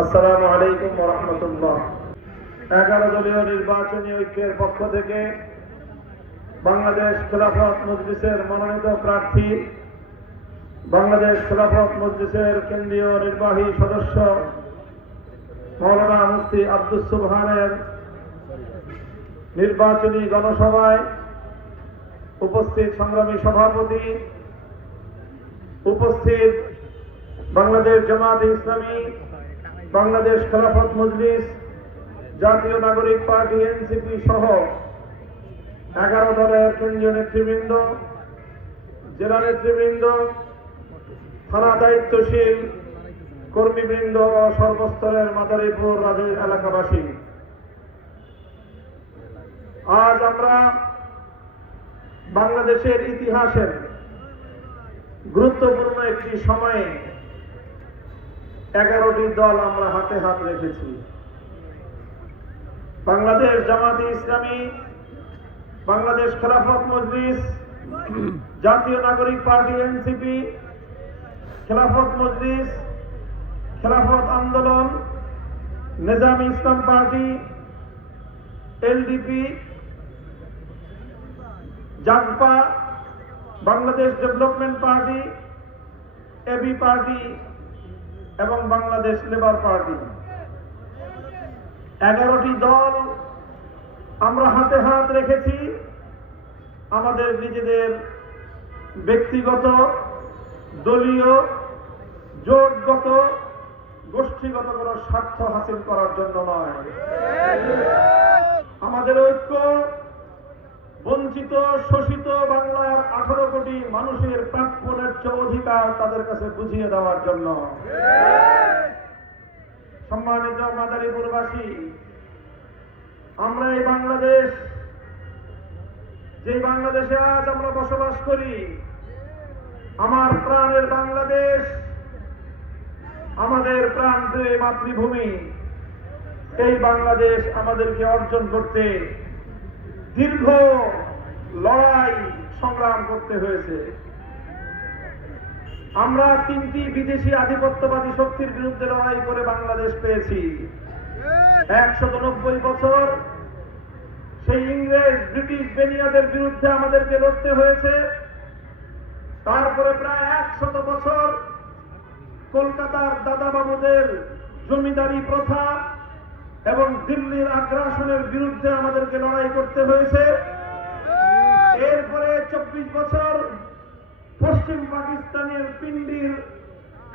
আসসালামু আলাইকুম ওয়া রাহমাতুল্লাহ। 11 দলীয় নির্বাচনী ঐক্যের পক্ষ থেকে বাংলাদেশ খেলাফত মজলিসের মনোনীত প্রার্থী, বাংলাদেশ খেলাফত মজলিসের কেন্দ্রীয় নির্বাহী সদস্য মাওলানা মুফতি আব্দুস সুবহানের নির্বাচনী গণসভায় উপস্থিত সংগ্রামী সভাপতি, উপস্থিত বাংলাদেশ জামায়াতে ইসলামী, বাংলাদেশ খেলাফত মজলিস, জাতীয় নাগরিক পার্টি এনসিপি সহ 11 দলের কেন্দ্রীয় নেতৃবৃন্দ, জেলা নেতৃবৃন্দ, থানা দায়িত্বশীল কর্মীবৃন্দ ও সর্বস্তরের মাদারীপুর রাজৈর এলাকাবাসী, আজ আমরা বাংলাদেশের ইতিহাসের গুরুত্বপূর্ণ একটি সময়ে 11টি দল আমরা হাতে হাত রেখেছি। বাংলাদেশ জামায়াতে ইসলামী, বাংলাদেশ খেলাফত মজলিস, জাতীয় নাগরিক পার্টি এনসিপি, খেলাফত Majlis, Khelafat Andolan, Nizami Islam Party, LDP, Jagpa, Bangladesh Development Party, AB Party এবং বাংলাদেশ লেবার পার্টি, 11টি দল আমরা হাতে হাত রেখেছি আমাদের নিজেদের ব্যক্তিগত, দলীয়, জোটগত, গোষ্ঠীগত কোনো স্বার্থ হাসিল করার জন্য নয়। আমাদের ঐক্য বঞ্চিত শোষিত বাংলার 18 কোটি মানুষের প্রাপ্য ন্যায্য অধিকার তাদের কাছে বুঝিয়ে দেওয়ার জন্য। সম্মানিত মাদারীপুরবাসী, আমরা এই বাংলাদেশ, যে বাংলাদেশে আজ আমরা বসবাস করি, আমার প্রাণের বাংলাদেশ, আমাদের প্রান্তের মাতৃভূমি, এই বাংলাদেশ আমাদেরকে অর্জন করতে দীর্ঘ লড়াই সংগ্রাম করতে হয়েছে। আমরা 3টি বিদেশি আধিপত্যবাদী শক্তির বিরুদ্ধে লড়াই করে বাংলাদেশ পেয়েছি। 190 বছর সেই ইংরেজ ব্রিটিশ বেনিয়াদের বিরুদ্ধে আমাদেরকে লড়তে হয়েছে। তারপরে প্রায় 100 বছর কলকাতার দাদাবাবুদের জমিদারি প্রথা এবং দিল্লির আগ্রাসনের বিরুদ্ধে আমাদেরকে লড়াই করতে হয়েছে। এরপরে 24 বছর পশ্চিম পাকিস্তানের পিন্ডির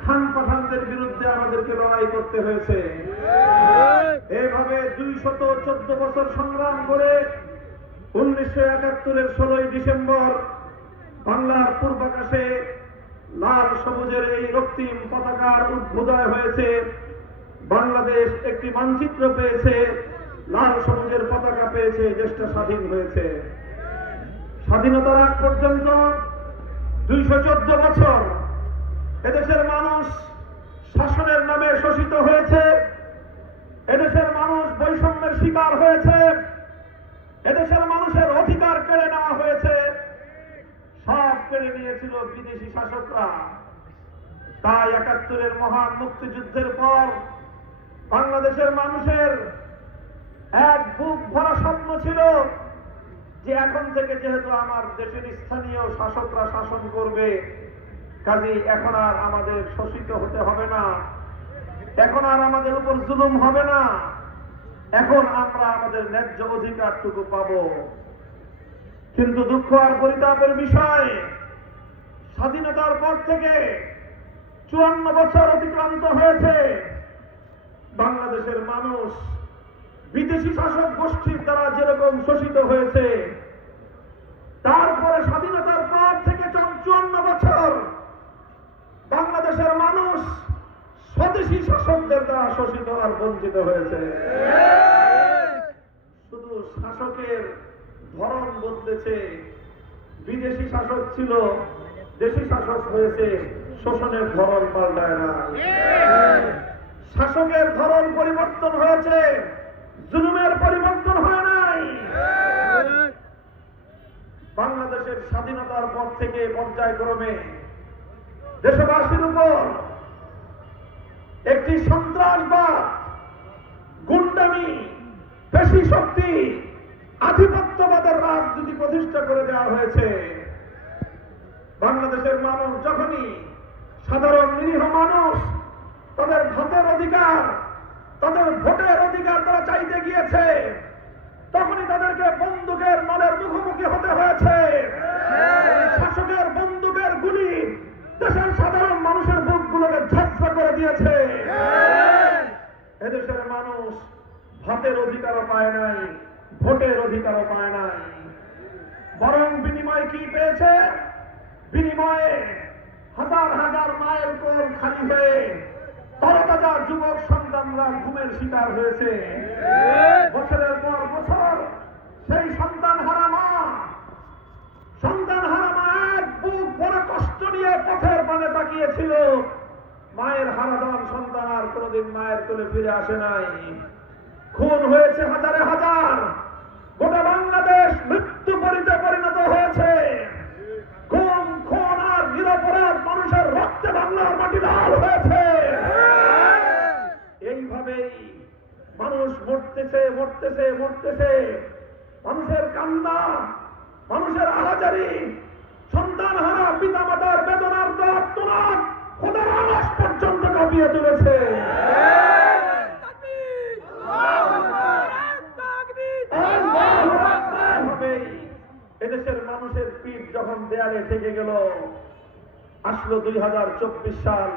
খান পাঠানদের বিরুদ্ধে আমাদেরকে লড়াই করতে হয়েছে। এইভাবে 214 বছর সংগ্রাম করে 1971-এর 16ই ডিসেম্বর বাংলার পূর্বাকাশে লাল সবুজের এই রক্তিম পতাকার উদ্ভুদয় হয়েছে। বাংলাদেশ একটি মানচিত্র পেয়েছে, লাল সবুজের পতাকা পেয়েছে, দেশটা স্বাধীন হয়েছে। স্বাধীনতার আগ পর্যন্ত 214 বছর এদেশের মানুষ শাসনের নামে শোষিত হয়েছে, এদেশের মানুষ বৈষম্যের শিকার হয়েছে, এদেশের মানুষের অধিকার কেড়ে নেওয়া হয়েছে, সব কেড়ে নিয়েছিল বিদেশি শাসকরা। তাই 71-এর মহান মুক্তিযুদ্ধের পর বাংলাদেশের মানুষের এক বুক ভরা স্বপ্ন ছিল যে এখন থেকে যেহেতু আমার দেশের স্থানীয় শাসকরা শাসন করবে, কাজেই এখন আর আমাদের শোষিত হতে হবে না, এখন আর আমাদের উপর জুলুম হবে না, এখন আমরা আমাদের ন্যায্য অধিকারটুকু পাব। কিন্তু দুঃখ আর পরিতাপের বিষয়, স্বাধীনতার পর থেকে 54 বছর অতিক্রান্ত হয়েছে, বাংলাদেশের মানুষ বিদেশি শাসক গোষ্ঠীর দ্বারা যেরকম শোষিত হয়েছে, তারপরে স্বাধীনতার পর থেকে 54 বছর বাংলাদেশের মানুষ স্বদেশী শাসকদের দ্বারা শোষিত আর বঞ্চিত হয়েছে। শুধু শাসকের ধরন বদলেছে, বিদেশি শাসক ছিল, দেশি শাসক হয়েছে, শোষণের ধরন পাল্টায় না। শাসকের ধরন পরিবর্তন হয়েছে, জুলুমের পরিবর্তন হয় নাই। বাংলাদেশের স্বাধীনতার পর থেকে পর্যায়ক্রমে দেশবাসীর উপর একটি সন্ত্রাসবাদ পেশি শক্তি আধিপত্যবাদের রাজনীতি প্রতিষ্ঠা করে দেওয়া হয়েছে। বাংলাদেশের মানুষ যখনই, সাধারণ নিরীহ মানুষ তাদের ভোটের অধিকার, তাদের ভোটের অধিকার তারা চাইতে গিয়েছে, তখনই তাদেরকে বন্দুকের নলের মুখোমুখি হতে হয়েছে। শাসকের বন্দুকের গুলি দেশের সাধারণ মানুষের বুকগুলোকে ঝাঁঝরা করে দিয়েছে। এদেশের মানুষ ভাতের অধিকারও পায় নাই, ভোটের অধিকারও পায় নাই, বরং বিনিময় কি পেয়েছে? বিনিময়ে হাজার হাজার মায়ের কোল খালি হয়ে তরতাজা যুবক সন্তানরা ঘুমের শিকার হয়েছে। বছরের পর বছর সেই সন্তান হারা মা এক বুক বড় কষ্ট নিয়ে পথের পানে তাকিয়েছিল। মায়ের হারাদান সন্তান আর কোনদিন মায়ের কোলে ফিরে আসে নাই। খুন হয়েছে হাজারে হাজার, গোটা বাংলাদেশ মৃত্যু পরিণত হয়েছে। খুন খুন আর নিরপরাধ মানুষের রক্তে বাংলার মাটি লাল হয়েছে। এইভাবেই মানুষ মরতেছে মরতেছে মরতেছে। মানুষের কান্না, মানুষের আহাজারি, সন্তান হারা পিতা মাতার বেদনার আর্তনাদ খোদার আলাস পর্যন্ত কাঁপিয়ে তুলেছে। এদেশের মানুষের পিঠ যখন দেয়ালে থেকে গেল, আসলো 2024 সাল।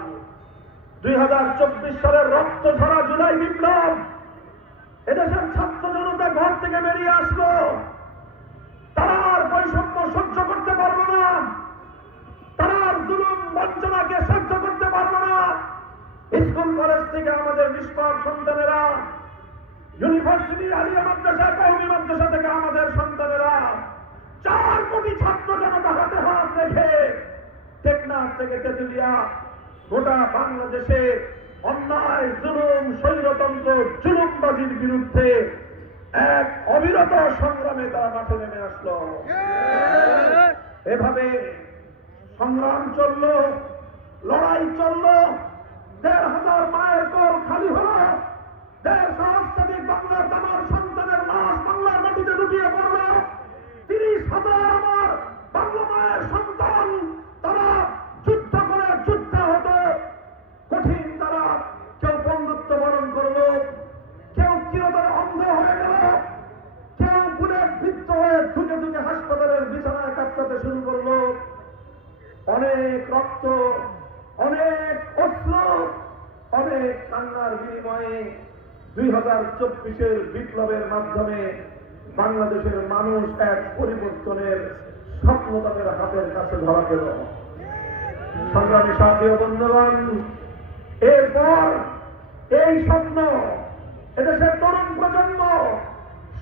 2024 সালের রক্ত ঝরা জুলাই বিপ্লব। এদেশের ছাত্র জনতা ঘর থেকে বেরিয়ে আসলো। তারা আর বৈষম্য সহ্য করতে পারলো না, তারা আর জুলুম বঞ্চনাকে সহ্য করতে পারলো না। স্কুল কলেজ থেকে আমাদের নিষ্পাপ সন্তানেরা, ইউনিভার্সিটি, আলিয়া মাদ্রাসা, কওমি মাদ্রাসা থেকে আমাদের সন্তানেরা 4 কোটি ছাত্র জনতা হাতে হাত রেখে টেকনাফ থেকে তেতুলিয়া গোটা বাংলাদেশে অন্যায়, জুলুম, স্বৈরতন্ত্র, জুলুমবাজির বিরুদ্ধে এক অবিরত সংগ্রামে তারা মাঠে নেমে আসলো। এভাবে সংগ্রাম চলল, লড়াই চলল। 1,500 মায়ের কোল খালি হলো। 1.5 সহস্রাধিক বাংলার দামার সন্তানের লাশ বাংলার মাটিতে লুটিয়ে পড়ল। 30,000 আমার বাংলা মায়ের সন্তান তারা যুদ্ধ করে যুদ্ধ হতো কঠিন। তারা কেউ বন্ধুত্ব বরণ করলো, কেউ চিরতরে অন্ধ হয়ে গেল, কেউ বুলেট বিদ্ধ হয়ে ধুকে ধুকে হাসপাতালের বিছানায় কাটতে শুরু করলো। অনেক রক্ত, অনেক অস্ত্র, অনেক কান্নার বিনিময়ে 2024 বিপ্লবের মাধ্যমে বাংলাদেশের মানুষ এক পরিবর্তনের স্বপ্ন তাদের হাতের কাছে ধরা পেল। সংগ্রামী সাথী ও বন্ধুগণ, এরপর এই স্বপ্ন এদেশের তরুণ প্রজন্ম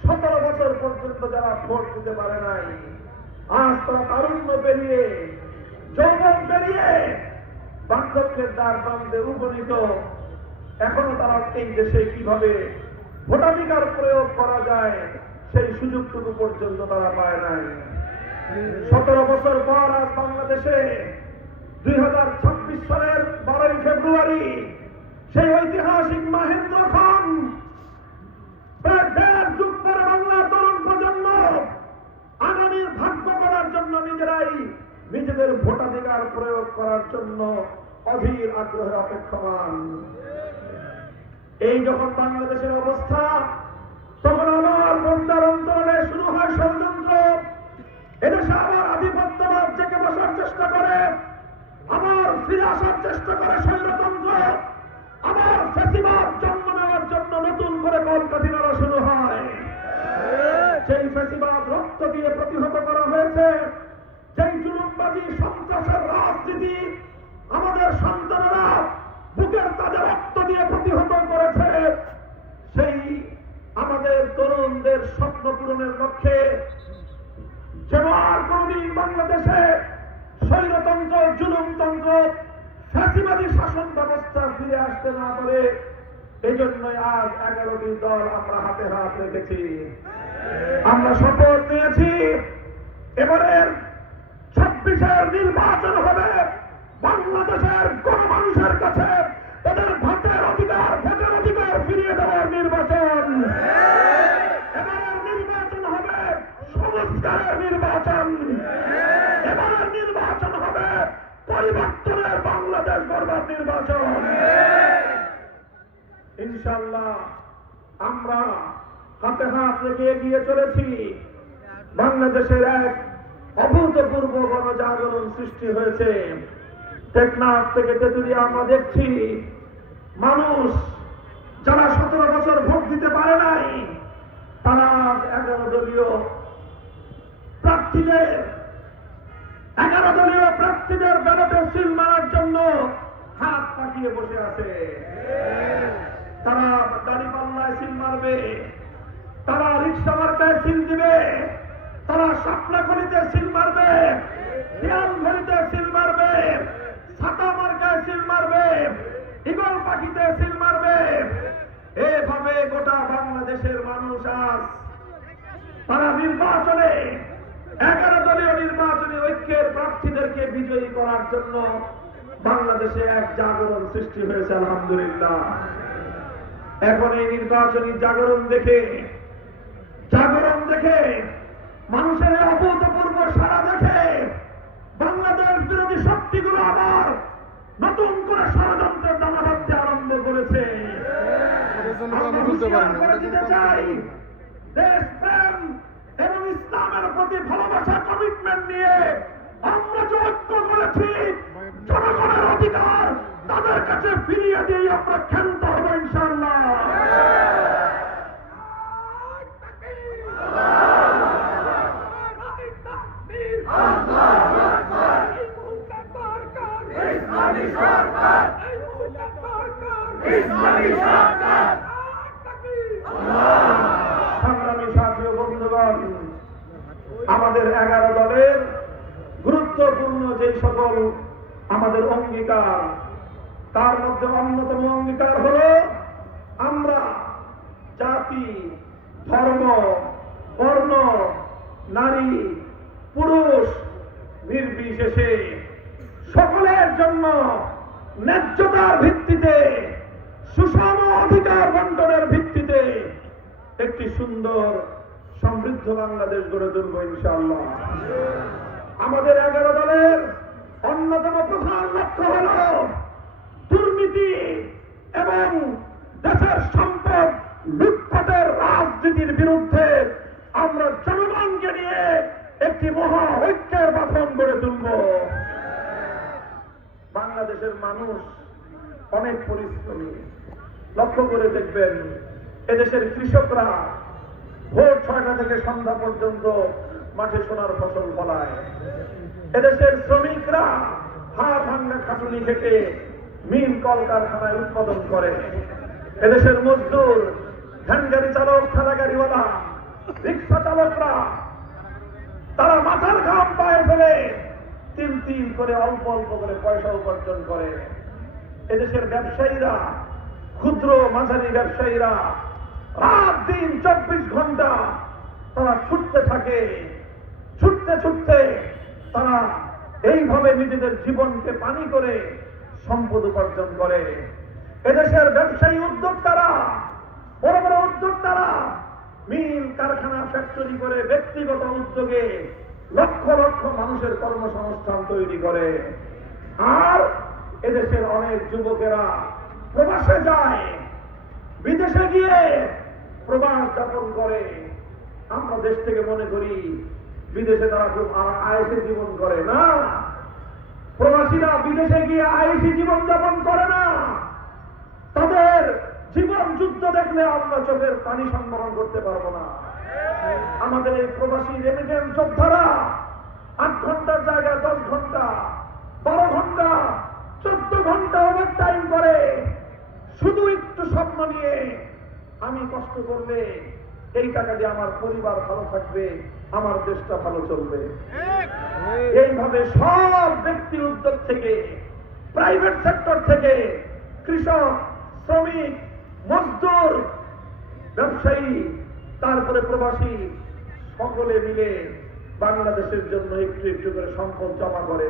17 বছর পর্যন্ত যারা ভোট দিতে পারে নাই, আজ তারা তারুণ্য পেরিয়ে, যৌবন পেরিয়ে বার্ধক্যের দ্বার প্রান্তে উপনীত। এখনো তারা এই দেশে কিভাবে ভোটাধিকার প্রয়োগ করা যায় সেই সুযোগটুকু পর্যন্ত তারা পায় নাই। 17 বছর পর আজ বাংলাদেশে 2026 সালের 12 ফেব্রুয়ারি সেই ঐতিহাসিক মহেন্দ্র খান, প্রায় 1.5 যুগ পরে বাংলার তরুণ প্রজন্ম আগামীর ভাগ্য করার জন্য নিজেরাই নিজেদের ভোটাধিকার প্রয়োগ করার জন্য অধীর আগ্রহে অপেক্ষমান। এই যখন বাংলাদেশের অবস্থা, তখন আবার বন্যার অন্তরে শুরু হয় ষড়যন্ত্র। এদেশে আবার আধিপত্যবাদ জেগে বসার চেষ্টা করে, আবার ফিরে আসার চেষ্টা করে স্বৈরতন্ত্র, আবার ফ্যাসিবাদ জন্ম নেওয়ার জন্য নতুন করে কলকাঠি নাড়া শুরু হয়। সেই ফ্যাসিবাদ রক্ত দিয়ে প্রতিহত করা হয়েছে। যেই জুলুমবাজি সন্ত্রাসের রাজনীতি আমাদের সন্তানেরা বুকের তাজা রক্ত দিয়ে প্রতিহত করেছে, সেই আমাদের তরুণদের স্বপ্ন পূরণের লক্ষ্যে যেন আর কোনদিন বাংলাদেশে স্বৈরতন্ত্র, জুলুমতন্ত্র, ফ্যাসিবাদী শাসন ব্যবস্থা ফিরে আসতে না পারে, এই জন্যই আজ 11টি দল আমরা হাতে হাত রেখেছি। আমরা শপথ নিয়েছি এবারের 26-এর নির্বাচন হবে বাংলাদেশের কোন মানুষের কাছে তাদের ভোটের অধিকার ফিরিয়ে দেওয়ার নির্বাচন। সংস্কারের নির্বাচন। এবার নির্বাচন হবে পরিবর্তনের বাংলাদেশ গড়বার নির্বাচন। ইনশাআল্লাহ আমরা হাতে হাত রেখে এগিয়ে চলেছি। বাংলাদেশের এক অভূতপূর্ব গণজাগরণ সৃষ্টি হয়েছে। টেকনাফ থেকে তেতুলিয়া আমরা দেখছি মানুষ যারা 17 বছর ভোট দিতে পারে নাই, তারা 11 দলীয় প্রার্থীদের ব্যালটে সিল মারার জন্য হাত পাকিয়ে বসে আছে। তারা দাঁড়িপাল্লায় সিল মারবে, তারা রিক্সা মার্কায় সিল দিবে, তারা শাপলাখড়িতে সিল মারবে, দেয়ালঘড়িতে সিল মারবে, ছাতা মার্কায় সিল মারবে, ঈগল পাখিতে সিল মারবে। এভাবে গোটা বাংলাদেশের মানুষ আজ তারা নির্বাচনে 11 দলীয় নির্বাচনী ঐক্যের প্রার্থীদেরকে বিজয়ী করার জন্য বাংলাদেশে এক জাগরণ সৃষ্টি হয়েছে। আলহামদুলিল্লাহ। এখন এই নির্বাচনী জাগরণ দেখে মানুষের অভূতপূর্ব সাড়া দেখে বাংলাদেশ বিরোধী শক্তিগুলো আবার নতুন করে ষড়যন্ত্রের দানা বাঁধতে আরম্ভ করেছে। আমরা হুঁশিয়ার করে দিতে চাই, দেশপ্রেম এবং ইসলামের প্রতি ভালোবাসা কমিটমেন্ট নিয়ে আমরা যে ঐক্য করেছি, জনগণের অধিকার তাদের কাছে ফিরিয়ে দিয়ে আমরা ক্ষান্ত হব ইনশাআল্লাহ। সংগ্রামী সাথী ও বন্ধুগণ, আমাদের 11 দলের গুরুত্বপূর্ণ যে সকল আমাদের অঙ্গীকার, তার মধ্যে অন্যতম অঙ্গীকার হল আমরা জাতি, ধর্ম, বর্ণ, নারী, পুরুষ নির্বিশেষে সকলের জন্য ন্যায্যতার ভিত্তিতে, সুষম অধিকার বন্টনের ভিত্তিতে একটি সুন্দর সমৃদ্ধ বাংলাদেশ গড়ে তুলব ইনশাআল্লাহ। আমাদের 11 দলের অন্যতম প্রধান লক্ষ্য হল দুর্নীতি এবং দেশের সম্পদ লুটপাটের রাজনীতির বিরুদ্ধে আমরা জনগণকে নিয়ে একটি মহা ঐক্যের বাঁধন গড়ে তুলব। বাংলাদেশের মানুষ অনেক পরিশ্রমী। লক্ষ্য করে দেখবেন, এদেশের কৃষকরা ভোর 6টা থেকে সন্ধ্যা পর্যন্ত মাঠে সোনার ফসল ফলায়। এদেশের শ্রমিকরা হাড় ভাঙা খাটুনি খেটে মিল কলকারখানায় উৎপাদন করে। এদেশের মজদুর, ভ্যান গাড়ি চালক, ঠেলা গাড়িওয়ালা, রিক্সা চালকরা তারা মাথার ঘাম পায়ে ফেলে তিল তিল করে অল্প অল্প করে পয়সা উপার্জন করে। এদেশের ব্যবসায়ীরা, ক্ষুদ্র মাঝারি ব্যবসায়ীরা রাত দিন 24 ঘন্টা তারা ছুটতে থাকে। ছুটতে তারা এইভাবে নিজেদের জীবনকে পানি করে সম্পদ উপার্জন করে। এদেশের ব্যবসায়ী উদ্যোক্তারা, বড় বড় উদ্যোক্তারা মিল, কারখানা, ফ্যাক্টরি করে ব্যক্তিগত উদ্যোগে লক্ষ লক্ষ মানুষের কর্মসংস্থান তৈরি করে। আর এদেশের অনেক যুবকেরা প্রবাসে যায়, বিদেশে গিয়ে প্রবাস যাপন করে। আমরা দেশ থেকে মনে করি বিদেশে তারা খুব আয়েসে জীবন করে না। প্রবাসীরা বিদেশে গিয়ে আয়েসি জীবন যাপন করে না। তাদের জীবন যুদ্ধ দেখলে আমরা চোখের পানি সংবরণ করতে পারবো না। আমাদের এই প্রবাসী রেমিটেন্স যোদ্ধারা 8 ঘন্টার জায়গায় 10 ঘন্টা, 12 ঘন্টা, 14 ঘন্টা ওভার টাইম করে শুধু একটু স্বপ্ন নিয়ে আমি কষ্ট করলে এই টাকা দিয়ে আমার পরিবার ভালো থাকবে, আমার দেশটা ভালো চলবে। এইভাবে সব ব্যক্তি উদ্যোগ থেকে, প্রাইভেট সেক্টর থেকে, কৃষক, শ্রমিক, মজদুর, ব্যবসায়ী, তারপরে প্রবাসী সকলে মিলে বাংলাদেশের জন্য একটু একটু করে সম্পদ জমা করে।